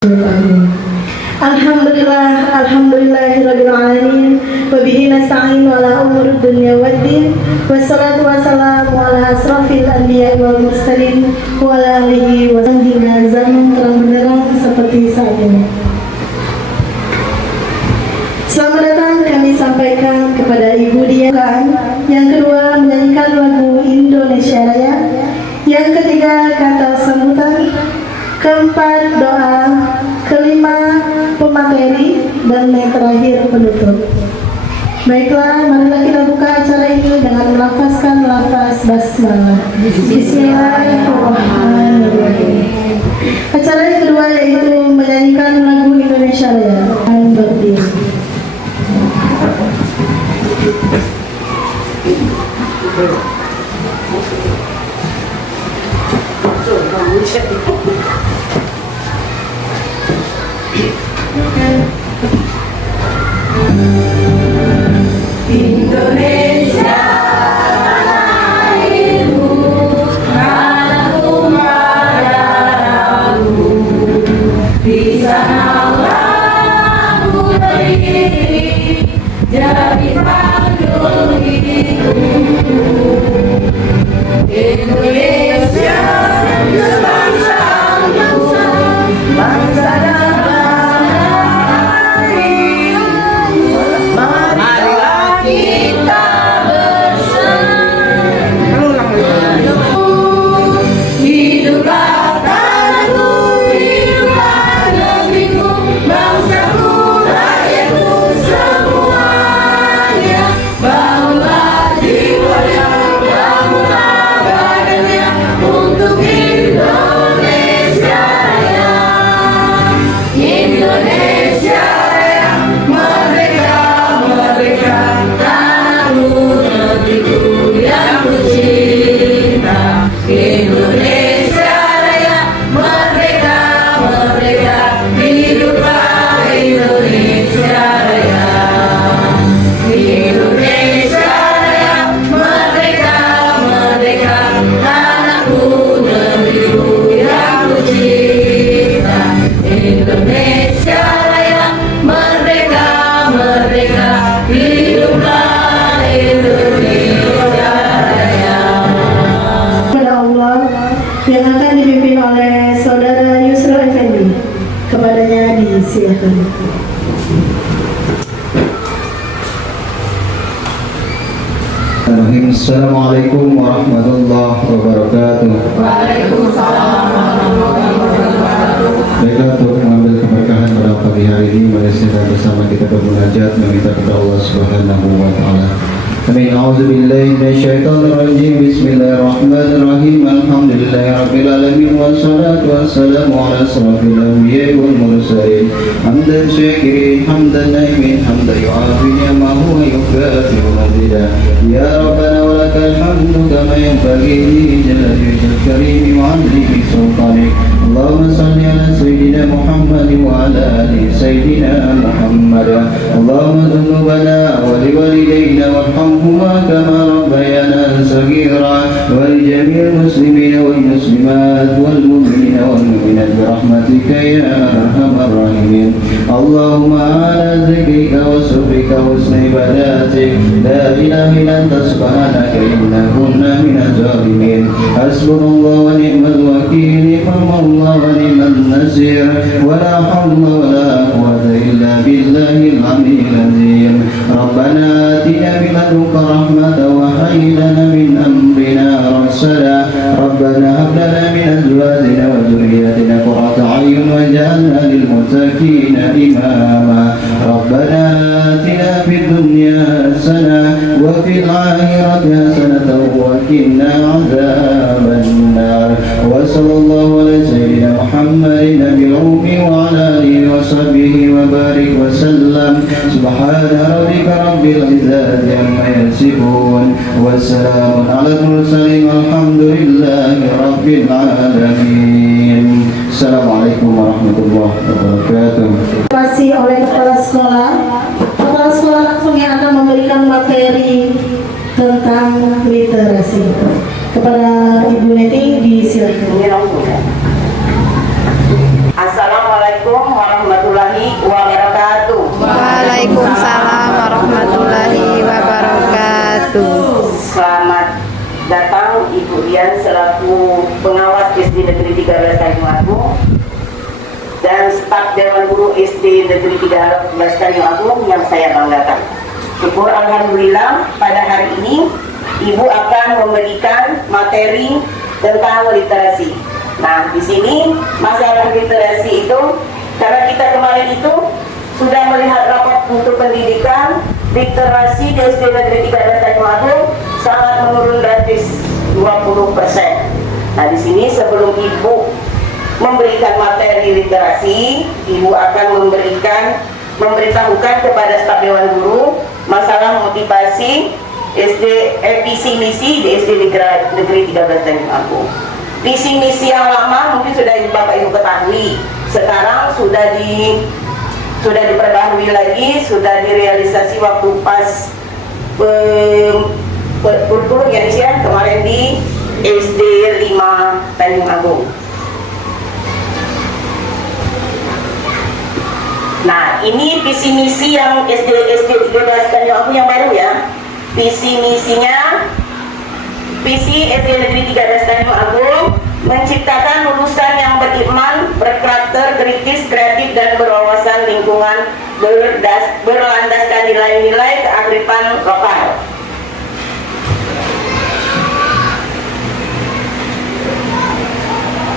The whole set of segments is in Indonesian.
Alhamdulillahirabbil alamin wa bihi nasta'in ala umuri dunya waddin wassalatu wassalamu ala asrafil anbiya'i wal mursalin wa ala alihi wa sahbihi zaman terang benderang seperti saat ini. Selamat datang kami sampaikan kepada Ibu Dian. Yang kedua menyanyikan lagu Indonesia Raya. Yang ketiga kata sambutan. Keempat doa, kelima pemateri, dan yang terakhir penutup. Baiklah, marilah kita buka acara ini dengan melafazkan lafaz basmalah. Bismillahirrahmanirrahim. Acara yang kedua yaitu menyanyikan lagu Indonesia Raya. Berdiri. Indonesia airmu, tanahku marahku, di sanalah aku berdiri, jadi panggung hidupku. Indonesia kebangsaanku, bangsa dan yang akan dipimpin oleh Saudara Yusra Effendi. Kepadanya disilakan. Assalamualaikum warahmatullahi wabarakatuh. Waalaikumsalam warahmatullahi wabarakatuh. Baiklah, untuk mengambil keberkahan pada pagi hari ini, mari kita bersama kita bermunajat meminta kepada Allah Subhanahu wa taala. Amin. A'udzubillahi minasyaitonirrajim. Bismillahirrahmanirrahim. Alhamdulillahirabbil alamin wassalatu wassalamu ala asrofil anbiya'i wal mursalin. Hamdan syakirin, hamdan naimin, hamdan yu'afi ni'amahu wa yukafi'u mazidah. Ya Rabbana wa lakal hamdu kama yanbaghi li jalali wajhil karim wa 'azimi sultanik. Allahumma salli ala sayyidina Muhammad wa ala ali sayyidina Muhammad. Allahumma dhunubana wa liwalidayna warhamhuma kama rabbayana saghira wa li jami'il muslimina wal muslimat wal mu'minina wal mu'minat bi rahmatika ya arhamar rahimin. Allahumma ala zikrika wa syukrika wa husni ibadatik, la ilaha illa anta subhanaka inna kunna minaz zalimin. Hasbunallahu wa ni'mal wakeel, ni'mallahu wa ni'man nasir, wa la hawla wa la quwwata illa billahil aliyyil azim. Rabbana atina min ladunka rahmatan wa hayyi lana min amrina rashada. Rabbana hab lana min azwajina wa dhurriyyatina qurrata a'yun waj'alna lil muttaqina imama. Rabbana atina fid dunya hasanah wa fil akhirati hasanatan wa qina adzaban nar. Wa sallallahu ala sayyidina Muhammadin nabiyil ummi wa ala alihi wa sahbihi wa barik wa sallam. Subhana rabbika rabbil izzati amma yasifun wa salamun ala mursalin walhamdulillahi rabbil alamin. Assalamualaikum warahmatullahi wabarakatuh. Terima kasih oleh kepala sekolah. Kepala sekolah langsung yang akan memberikan materi tentang literasi. Kepada Ibu Neti disilakan. Assalamualaikum warahmatullahi wabarakatuh. Waalaikumsalam warahmatullahi wabarakatuh. Selamat datang Ibu Dian selaku pengawas SD Negeri 13 Tanjung Agung dan staf Dewan Guru SD Negeri 13 Tanjung Agung yang saya banggakan. Syukur alhamdulillah pada hari ini Ibu akan memberikan materi tentang literasi. Nah, di sini masalah literasi itu karena kita kemarin itu sudah melihat rapat untuk pendidikan literasi di SD Negeri 13 Tanjung Agung sangat menurun drastis 20%. Nah, di sini sebelum Ibu memberikan materi literasi, Ibu akan memberitahukan kepada staf Dewan Guru masalah motivasi visi misi di SD Negeri 13 Tanjung Agung. Visi misi yang lama mungkin sudah Bapak Ibu ketahui, sekarang sudah diperbaharui lagi, sudah direalisasi waktu pas kurikulum ya kemarin di SD 5 Tanjung Agung. Nah, ini visi misi yang SD 13 Tanjung Agung yang baru ya. Visi misinya, visi SD Negeri 13 Tanjung Agung menciptakan lulusan yang beriman, berkarakter, kritis, kreatif, dan berwawasan lingkungan berlandaskan nilai-nilai kearifan lokal.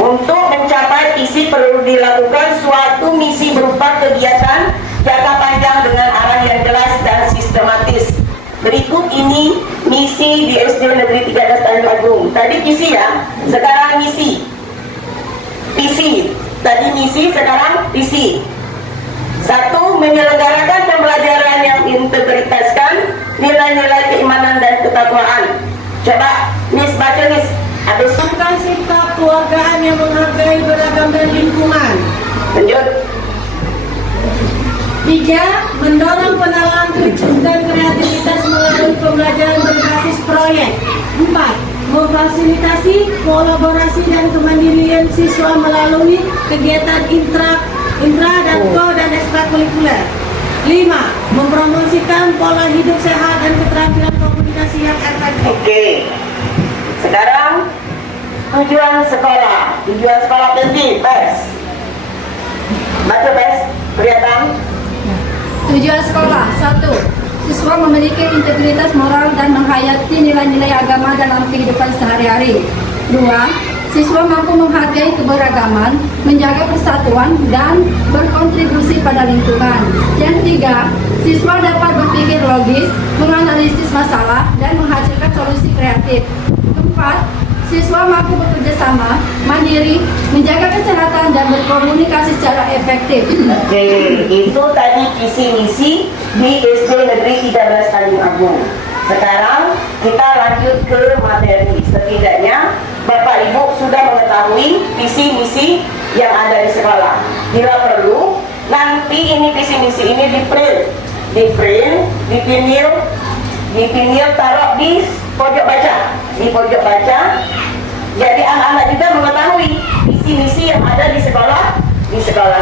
Untuk mencapai visi perlu dilakukan suatu misi berupa kegiatan jangka panjang dengan arah yang jelas dan sistematis. Berikut ini misi di SD Negeri 13 Tanjung Agung. Tadi visi ya, sekarang misi. Visi, tadi misi, sekarang visi. 1. Menyelenggarakan pembelajaran yang integritaskan nilai-nilai keimanan dan ketakwaan. Coba Miss baca Miss. Habis Bukan sikap keluargaan yang menghargai beragam dan lingkungan. lanjut. 3. Mendorong penalaran kritis dan kreativitas melalui pembelajaran berbasis proyek. 4. Memfasilitasi kolaborasi dan kemandirian siswa melalui kegiatan intra dan ko dan ekstrakurikuler. 5. Mempromosikan pola hidup sehat dan keterampilan komunikasi yang efektif. Oke. Sekarang tujuan sekolah. Tujuan sekolah penting, Pes. Baca Pes, kelihatan? Tujuan sekolah 1. Siswa memiliki integritas moral dan menghayati nilai-nilai agama dalam kehidupan sehari-hari. 2. Siswa mampu menghargai keberagaman, menjaga persatuan, dan berkontribusi pada lingkungan. Yang 3. Siswa dapat berpikir logis, menganalisis masalah, dan menghasilkan solusi kreatif. 4. Siswa mampu bekerja sama, mandiri, menjaga kesehatan, dan berkomunikasi secara efektif. Oke, itu tadi visi misi di SD Negeri 13 Tanjung Agung. Sekarang kita lanjut ke materi. Setidaknya Bapak Ibu sudah mengetahui visi misi yang ada di sekolah. Bila perlu, nanti ini visi misi ini dipinil, taruh di pojok baca. Di pojok baca. Jadi anak-anak juga mengetahui visi misi yang ada di sekolah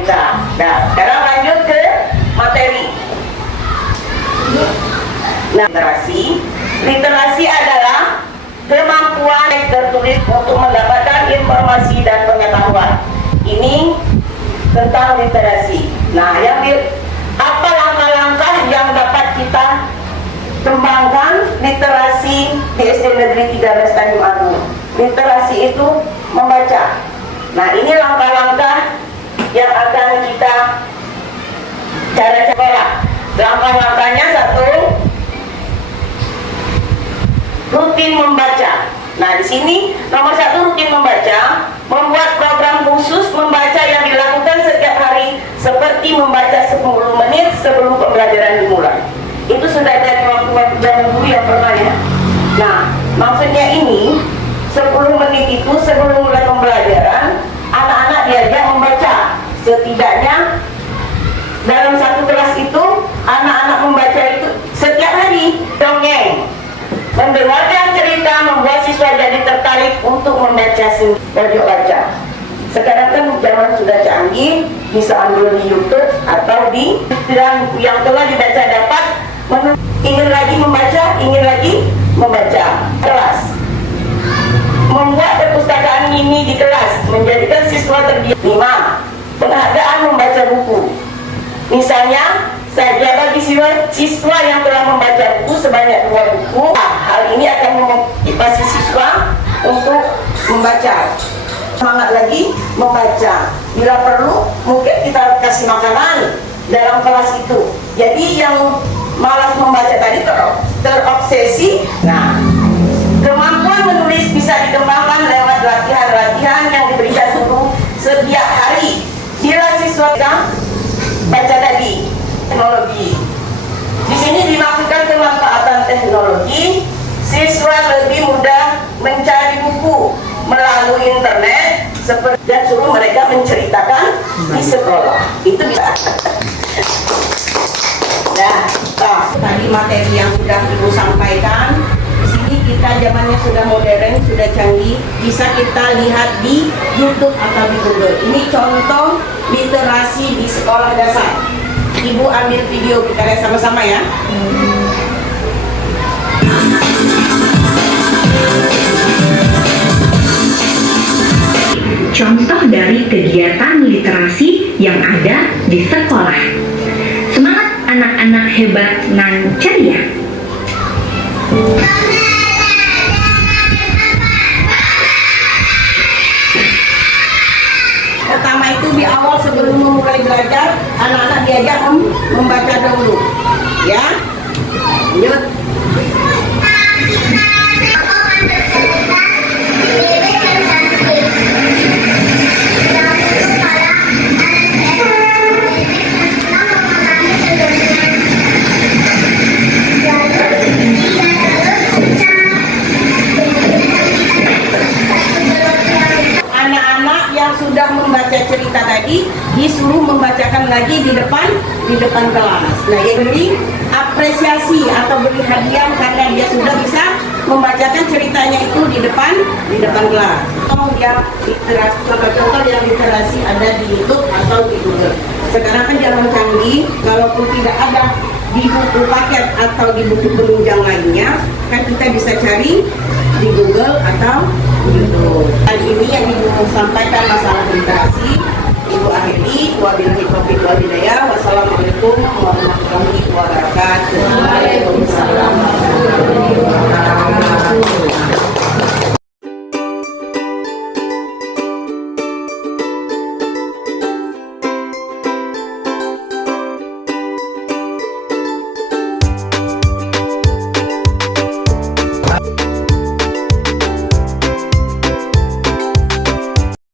kita. Nah, sekarang lanjut ke materi. Nah, literasi adalah kemampuan tertulis untuk mendapatkan informasi dan pengetahuan. Ini tentang literasi. Nah, apa langkah-langkah yang dapat kita kembangkan literasi di SD Negeri 13 Tanjung Agung? Literasi itu membaca. Nah, ini langkah-langkah yang akan kita cara sekolah. Langkah-langkahnya 1, rutin membaca. Nah, di sini nomor 1 rutin membaca, membuat program khusus membaca yang dilakukan setiap hari seperti membaca 10 menit sebelum pembelajaran dimulai. Itu sudah dari waktu-waktu dahulu yang pernah ya. Nah, maksudnya ini 10 menit itu sebelum mulai pembelajaran, anak-anak diajak membaca. Setidaknya dalam satu kelas itu, anak-anak membaca itu setiap hari dongeng. Mendengarkan cerita membuat siswa jadi tertarik untuk membaca pojok baca. Sekarang kan zaman sudah canggih, bisa ambil di YouTube atau di yang telah dibaca dapat ingin lagi membaca kelas. Membuat perpustakaan ini di kelas menjadikan siswa terdiam. 5. Penghargaan membaca buku. Misalnya saja bagi siswa yang telah membaca buku sebanyak 2 buku, hal ini akan memotivasi siswa untuk membaca. Semangat lagi membaca. Bila perlu, mungkin kita kasih makanan dalam kelas itu. Jadi yang malas membaca tadi terobsesi. Nah, kemampuan menulis bisa dikembangkan lewat latihan-latihan yang diberikan guru setiap hari. Bila siswa baca tadi teknologi. Di sini dimaksudkan pemanfaatan teknologi. Siswa lebih mudah mencari buku melalui internet dan suruh mereka menceritakan di sekolah. Itu bisa. Nah, tadi materi yang sudah Ibu sampaikan. Di sini kita zamannya sudah modern, sudah canggih. Bisa kita lihat di YouTube atau di Google. Ini contoh literasi di sekolah dasar. Ibu ambil video, kita lihat sama-sama ya. Contoh dari kegiatan literasi yang ada di sekolah. Semangat anak-anak hebat nan ceria. Pertama itu di awal sebelum memulai belajar, anak-anak diajak membaca dahulu. Ya. Lanjut. Sudah membaca cerita tadi disuruh membacakan lagi di depan kelas. Nah, yang beri apresiasi atau beri hadiah karena dia sudah bisa membacakan ceritanya itu di depan kelas. Atau yang literasi, contoh-contoh yang literasi ada di YouTube atau di Google. Sekarang kan zaman canggih, kalaupun tidak ada di buku paket atau di buku penunjang lainnya, kan kita bisa cari di Google atau YouTube. Hari ini yang Ibu sampaikan masalah literasi, Ibu akhiri. Wabillahi taufiq wal hidayah. Wassalamualaikum warahmatullahi wabarakatuh.